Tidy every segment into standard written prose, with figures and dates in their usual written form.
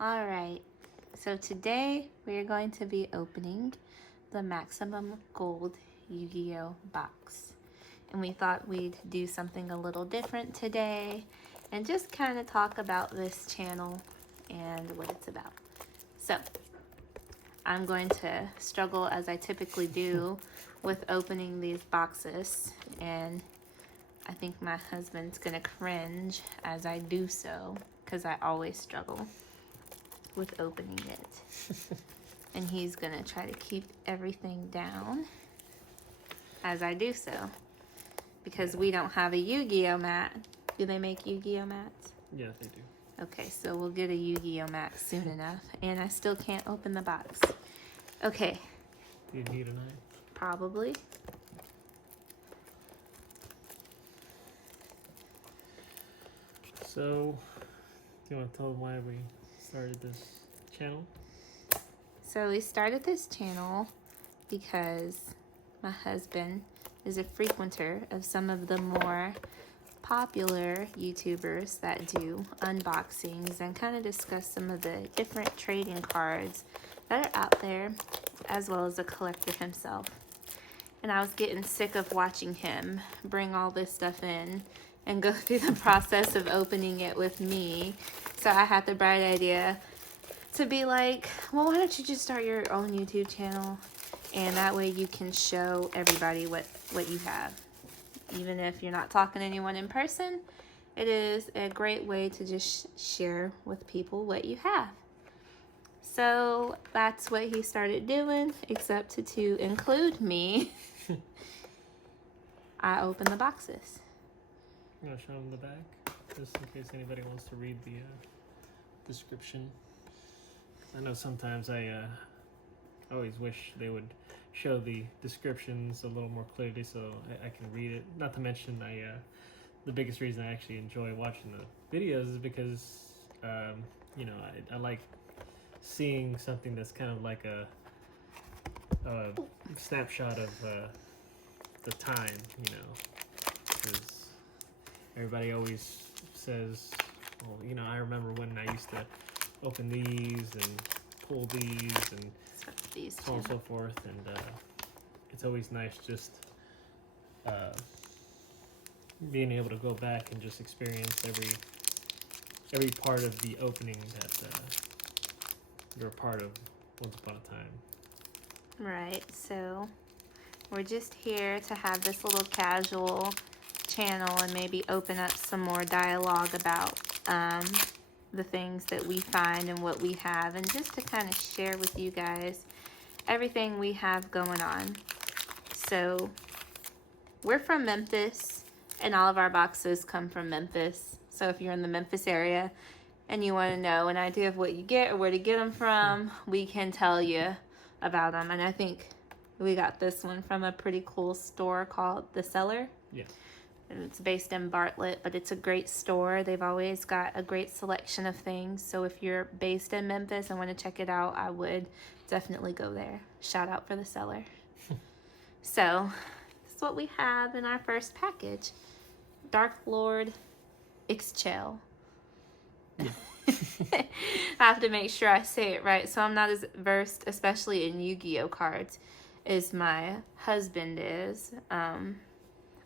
All right, so today we're going to be opening the Maximum Gold Yu-Gi-Oh box. And we thought we'd do something a little different today and just kind of talk about this channel and what it's about. So, I'm going to struggle as I typically do with opening these boxes, and I think my husband's gonna cringe as I do so because I always struggle with opening it. And he's gonna try to keep everything down as I do so because we don't have a Yu-Gi-Oh mat. Do they make Yu-Gi-Oh mats? Yeah, they do. Okay, so we'll get a Yu-Gi-Oh mat soon enough. And I still can't open the box. Okay, Do you need a knife? probably. So, do you want to tell them why we started this channel? So we started this channel because my husband is a frequenter of some of the more popular YouTubers that do unboxings and kind of discuss some of the different trading cards that are out there, as well as a collector himself. And I was getting sick of watching him bring all this stuff in and go through the process of opening it with me. So I had the bright idea to be like, well, why don't you just start your own YouTube channel, and that way you can show everybody what you have. Even if you're not talking to anyone in person, it is a great way to just share with people what you have. So that's what he started doing, except to include me. I open the boxes. You want to show them the back? Just in case anybody wants to read the description. I know sometimes I always wish they would show the descriptions a little more clearly so I can read it. Not to mention, the biggest reason I actually enjoy watching the videos is because, I like seeing something that's kind of like a snapshot of the time, because everybody always says, well, I remember when I used to open these and pull these and so on and so forth, and it's always nice just being able to go back and just experience every part of the opening that you're a part of once upon a time. Right, so we're just here to have this little casual channel and maybe open up some more dialogue about the things that we find and what we have, and just to kind of share with you guys everything we have going on. So we're from Memphis, and all of our boxes come from Memphis. So if you're in the Memphis area and you want to know an idea of what you get or where to get them from, we can tell you about them. And I think we got this one from a pretty cool store called The Cellar. Yeah. And it's based in Bartlett, but it's a great store. They've always got a great selection of things. So if you're based in Memphis and want to check it out, I would definitely go there. Shout out for The Cellar. So that's what we have in our first package. Dark Lord Ixchel. Yeah. I have to make sure I say it right, so I'm not as versed, especially in Yu-Gi-Oh cards, as my husband is.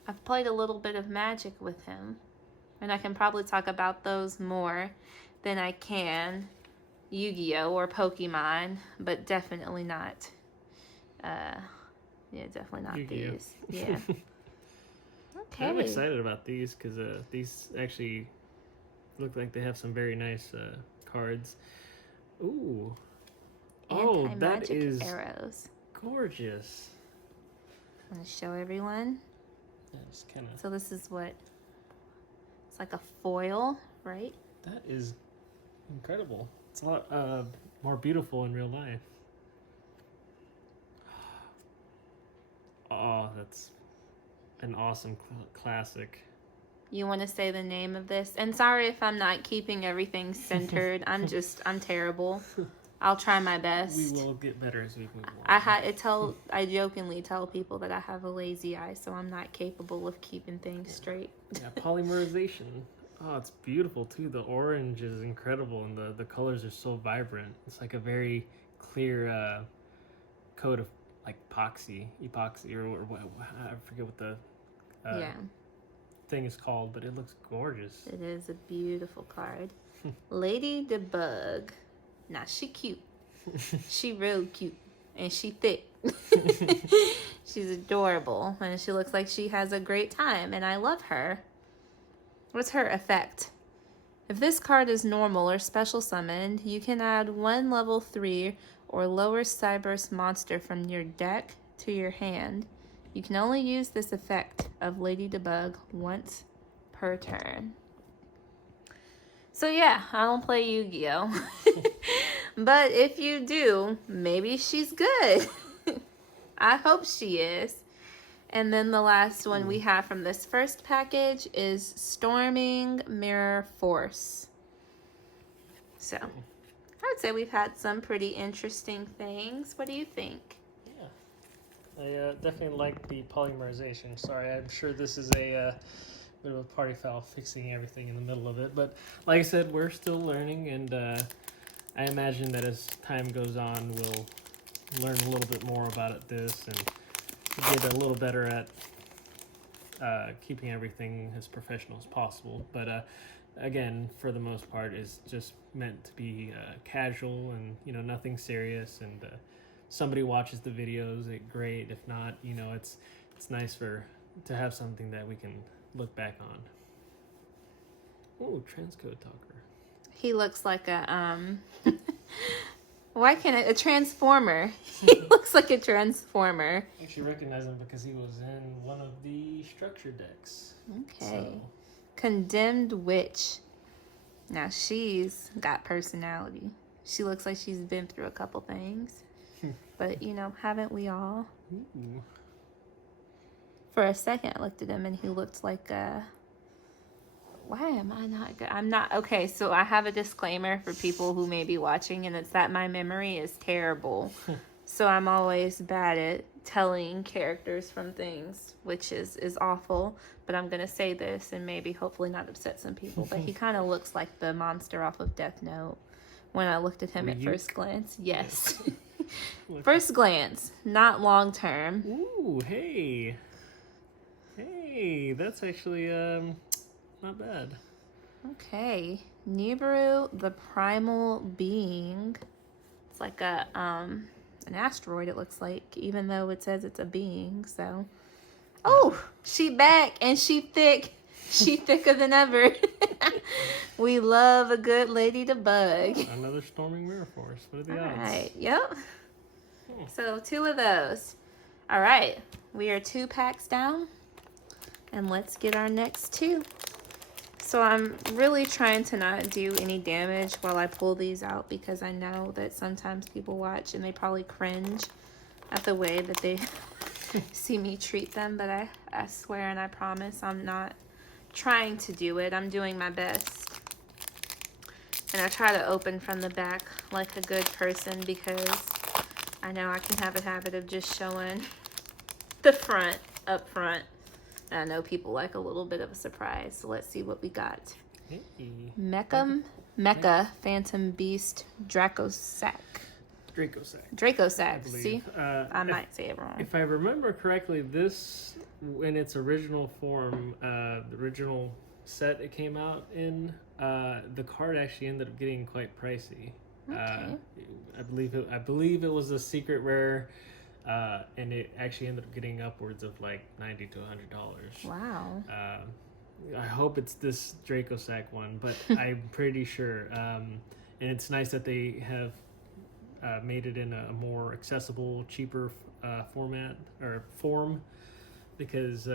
I've played a little bit of Magic with him, and I can probably talk about those more than I can Yu-Gi-Oh or Pokemon, but definitely not. Definitely not Yu-Gi-Oh. these. Yeah. Okay. I'm excited about these because these actually look like they have some very nice cards. Ooh. Oh, that Anti-magic is arrows. gorgeous. I'm going to show everyone. That's kind of. So this is what, it's like a foil, right? That is incredible. It's a lot more beautiful in real life. Oh, that's an awesome classic. You want to say the name of this? And sorry if I'm not keeping everything centered. I'm terrible. I'll try my best. We will get better as we move on. I jokingly tell people that I have a lazy eye, so I'm not capable of keeping things straight. Yeah, polymerization Oh, it's beautiful too. The orange is incredible, and the colors are so vibrant. It's like a very clear coat of like epoxy, or what, I forget what the Yeah, thing is called, but it looks gorgeous. it is a beautiful card. Lady Debug. Now she cute. She real cute. And she thick. She's adorable. And she looks like she has a great time. And I love her. What's her effect? If this card is normal or special summoned, you can add one level 3 or lower Cyberse monster from your deck to your hand. You can only use this effect of Lady Debug once per turn. So yeah, I don't play Yu-Gi-Oh! But if you do, maybe she's good. I hope she is. And then the last one we have from this first package is Storming Mirror Force. So, I would say we've had some pretty interesting things. What do you think? Yeah, I definitely like the polymerization. Sorry, I'm sure this is a bit of a party foul fixing everything in the middle of it. But like I said, we're still learning, and I imagine that as time goes on, we'll learn a little bit more about this and get a little better at keeping everything as professional as possible. But again, for the most part, it's just meant to be casual and, you know, nothing serious. And somebody watches the videos, great. If not, you know, it's nice to have something that we can look back on. Oh, transcode talker. He looks like a why can't a transformer? He looks like a transformer. I actually recognize him because he was in one of the structure decks. Okay. So. Condemned Witch. Now she's got personality. She looks like she's been through a couple things. But, you know, haven't we all? Ooh. For a second, I looked at him and he looked like a... Why am I not good? I'm not... Okay, so I have a disclaimer for people who may be watching, and it's that my memory is terrible. So I'm always bad at telling characters from things, which is awful. But I'm going to say this and maybe hopefully not upset some people. But he kind of looks like the monster off of Death Note when I looked at him at first glance. Yes. First glance, not long term. Ooh, hey. Hey, that's actually not bad. Okay. Nibiru, the Primal Being. It's like a an asteroid, it looks like, even though it says it's a being. So, oh, she back and she thick. She thicker than ever. We love a good Lady Debug. Another Storming Mirror Force. What are the All odds? right. Yep. So 2 of those. All right. We are 2 packs down. And let's get our next 2. So I'm really trying to not do any damage while I pull these out, because I know that sometimes people watch and they probably cringe at the way that they see me treat them. But I swear and I promise I'm not trying to do it. I'm doing my best. And I try to open from the back like a good person, because I know I can have a habit of just showing the front up front. And I know people like a little bit of a surprise. So let's see what we got. Hey. Mecha Phantom Beast Dracosac. Dracosac. I believe. See? I might say it wrong. If I remember correctly, this, in its original form, the original set it came out in, the card actually ended up getting quite pricey. Okay. I believe it was a secret rare, and it actually ended up getting upwards of like $90 to $100. Wow. I hope it's this Dracosac one, but I'm pretty sure. And it's nice that they have made it in a more accessible, cheaper form, because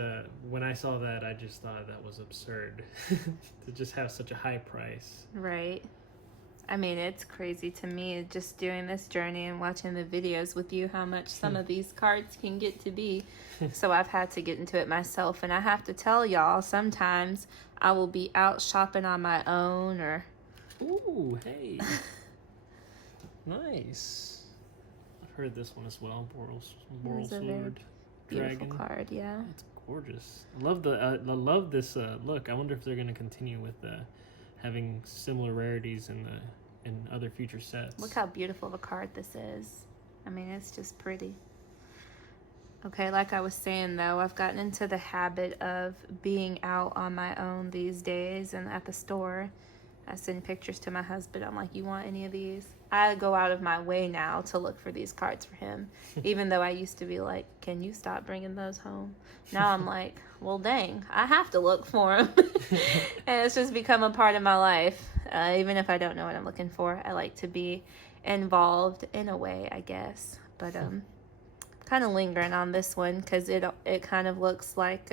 when I saw that, I just thought that was absurd to just have such a high price. Right. I mean, it's crazy to me just doing this journey and watching the videos with you how much some of these cards can get to be. So I've had to get into it myself. And I have to tell y'all, sometimes I will be out shopping on my own or... Ooh, hey. Nice. I've heard this one as well. Boral It's a very Sword beautiful Dragon. card, yeah. It's gorgeous. I love this look. I wonder if they're going to continue with having similar rarities in other future sets. Look how beautiful of a card this is. I mean, it's just pretty. Okay, like I was saying though, I've gotten into the habit of being out on my own these days, and at the store I send pictures to my husband. I'm like, you want any of these? I go out of my way now to look for these cards for him, even though I used to be like, can you stop bringing those home? Now I'm like, well, dang, I have to look for them. And it's just become a part of my life. Even if I don't know what I'm looking for, I like to be involved in a way, I guess. But kind of lingering on this one because it kind of looks like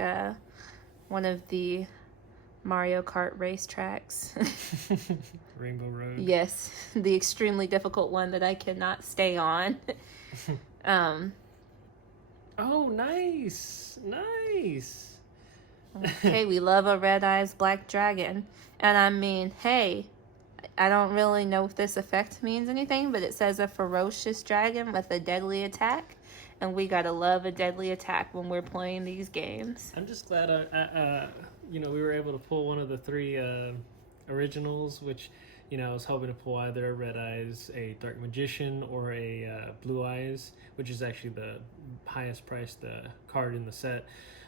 one of the Mario Kart racetracks. Rainbow Road. Yes, the extremely difficult one that I cannot stay on. Oh, nice. Okay, we love a red eyes black dragon. And I mean, hey, I don't really know if this effect means anything, but it says a ferocious dragon with a deadly attack. And we gotta love a deadly attack when we're playing these games. I'm just glad we were able to pull one of the 3 originals, which, I was hoping to pull either a Red Eyes, a Dark Magician, or a Blue Eyes, which is actually the highest priced card in the set.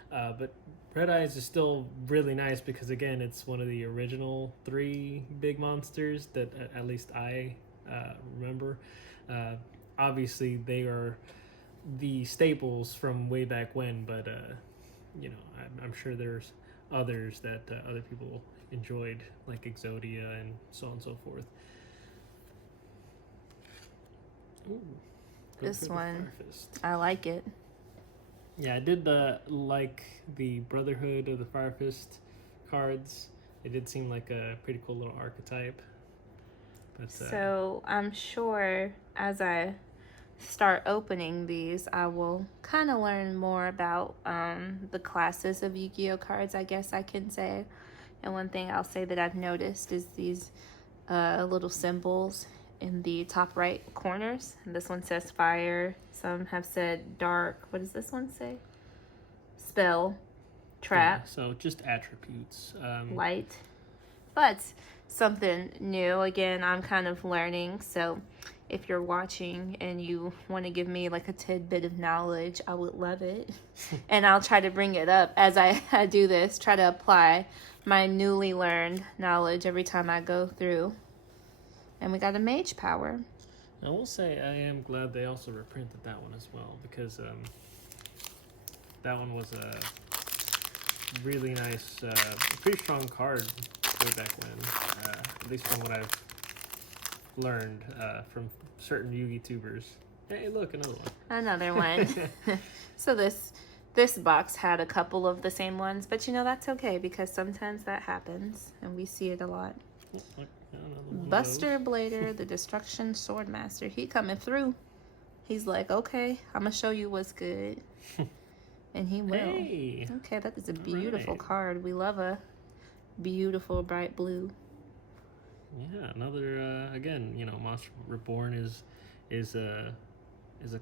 But Red Eyes is still really nice because, again, it's one of the original 3 big monsters that at least I remember. Obviously, they are the staples from way back when, but I'm sure there's others that other people enjoyed, like Exodia and so on and so forth. Ooh, this one, I like it. Yeah, I did like the Brotherhood of the Fire Fist cards. It did seem like a pretty cool little archetype. But, so I'm sure as I start opening these, I will kind of learn more about the classes of Yu-Gi-Oh cards, I guess I can say. And one thing I'll say that I've noticed is these little symbols in the top right corners. And this one says fire. Some have said dark. What does this one say? Spell, trap. Yeah, so just attributes. Light. But something new. Again, I'm kind of learning. So if you're watching and you want to give me like a tidbit of knowledge, I would love it. And I'll try to bring it up as I do this, try to apply my newly learned knowledge every time I go through. And we got a Mage Power. I will say I am glad they also reprinted that one as well, because that one was a really nice, pretty strong card way back when, at least from what I've learned from certain Yu-Gi tubers. Hey, look, another one. Another one. So this box had a couple of the same ones, but that's okay because sometimes that happens and we see it a lot. Buster Blader, the Destruction Swordmaster. He coming through. He's like, okay, I'm gonna show you what's good. And he will. Hey. Okay, that is a beautiful card. We love a beautiful bright blue. Yeah, another again, Monster Reborn is a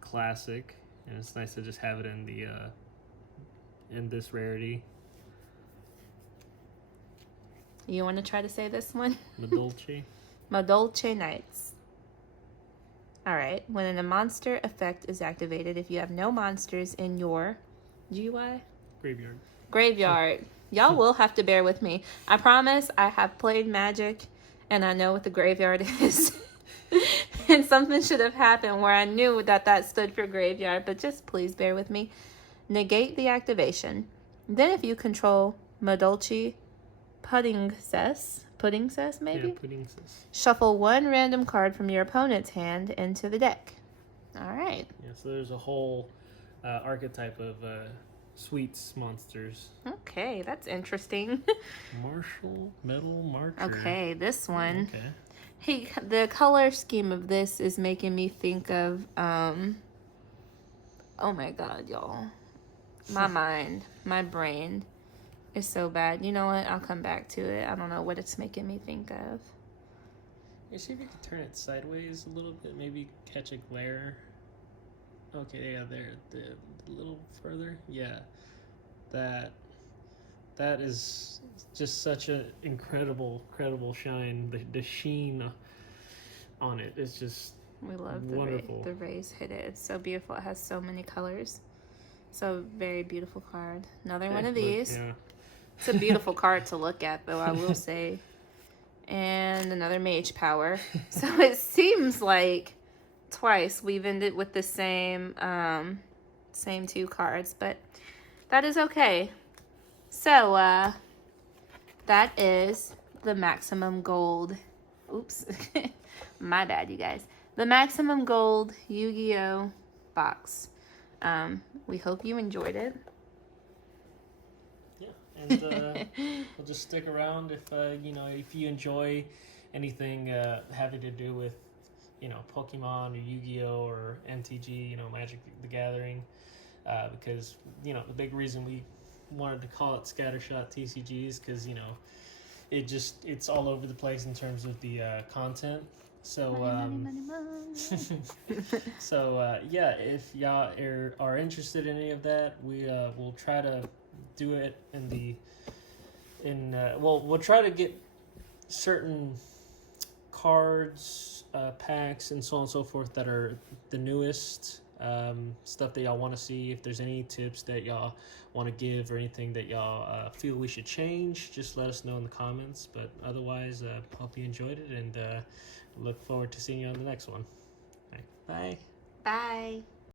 classic, and it's nice to just have it in the in this rarity. You want to try to say this one? Madolche. Madolche Knights. Alright, when a monster effect is activated, if you have no monsters in your GUI? Graveyard. Y'all will have to bear with me. I promise I have played Magic and I know what the graveyard is. And something should have happened where I knew that stood for graveyard, but just please bear with me. Negate the activation. Then if you control Madolche Puddingcess maybe? Yeah, Puddingcess. Shuffle one random card from your opponent's hand into the deck. Alright. Yeah, so there's a whole archetype of sweets monsters. Okay, that's interesting. Martial Metal Marcher. Okay, this one. Okay. Hey, the color scheme of this is making me think of, oh my god, y'all. My mind, my brain is so bad. You know what? I'll come back to it. I don't know what it's making me think of. You see if you can turn it sideways a little bit, maybe catch a glare. Okay, yeah, there, a little further. Yeah. that is just such an incredible shine. The sheen on it is just We love wonderful. the rays hit it. It's so beautiful. It has so many colors. So very beautiful card. Another one of these. Yeah. It's a beautiful card to look at, though, I will say. And another Mage Power. So it seems like twice we've ended with the same two cards, but that is okay. So that is the Maximum Gold. Oops. My bad, you guys. The Maximum Gold Yu-Gi-Oh! Box. We hope you enjoyed it. Yeah, and we'll just stick around if if you enjoy anything having to do with Pokemon or Yu-Gi-Oh! Or MTG, Magic the Gathering, because the big reason we wanted to call it Scattershot TCGs because it's all over the place in terms of the content. So so yeah, if y'all are interested in any of that, we will try to do it we'll try to get certain cards, packs, and so on and so forth that are the newest stuff that y'all want to see. If there's any tips that y'all want to give or anything that y'all feel we should change, just let us know in the comments. But otherwise, hope you enjoyed it, and look forward to seeing you on the next one. All right, bye. Bye.